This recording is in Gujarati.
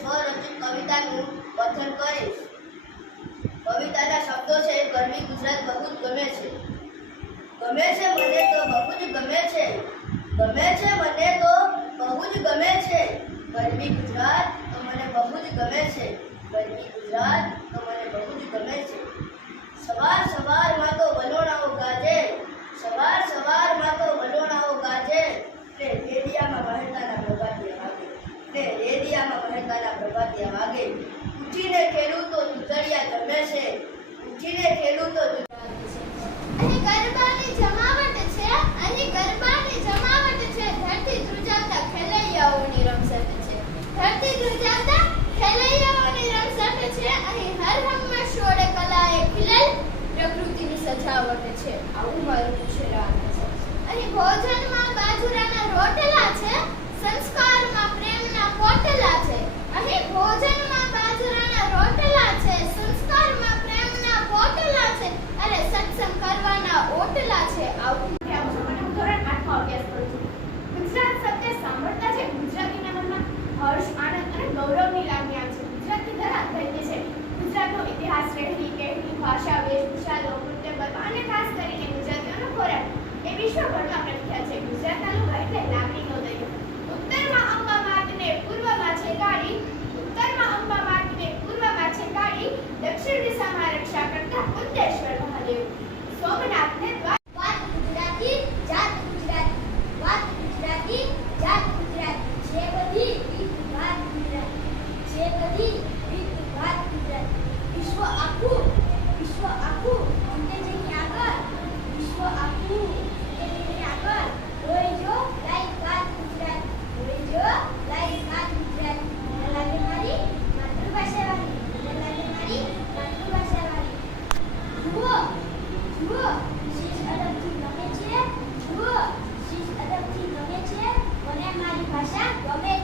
સ્વરચિત કવિતાનું કથન કરીશ. કવિતાના શબ્દો છે ગમે છે. મને તો બહુ જ ગમે છે. ગમે છે મને તો બહુ જ ગમે છે. ગરવી ગુજરાત તો મને બહુ જ ગમે છે. ગરવી ગુજરાત તો મને બહુ જ ગમે છે. સવાર સવારમાં તો વલોણાઓ ગાજે સવાર સવારમાં તો વલોણાઓ ગાજે ને રેડિયામાં મહેતાના પ્રભાતિયા વાગે. તે રેડિયામાં મહેતાના પ્રભાતિયા વાગે. ઉઠીને ખેડૂતો દુધડિયા જમે છે. ઉઠીને ખેડૂતો છે ધરતી ધ્રુજાવતા અહીં હર હમ્મા શોળે કલાએ ખીલેલ પ્રકૃતિની સજાવટ છે. આવું મારું છે. અહીં ભોજનમાં બાજરાના રોટલા છે સંસ્કારમાં વિશ્વભરમાં ગુજરાત તાલુકા એટલે લાકડીનો દરિયો ઉત્તરમાં અંબા માતને પૂર્વમાં છે કાળી ઉત્તરમાં અંબા માતને પૂર્વમાં છે કાળી દક્ષિણ દિશામાં રક્ષા કરતા ઉદ્દેશ્વરમાં Rádio Cachar, comenta.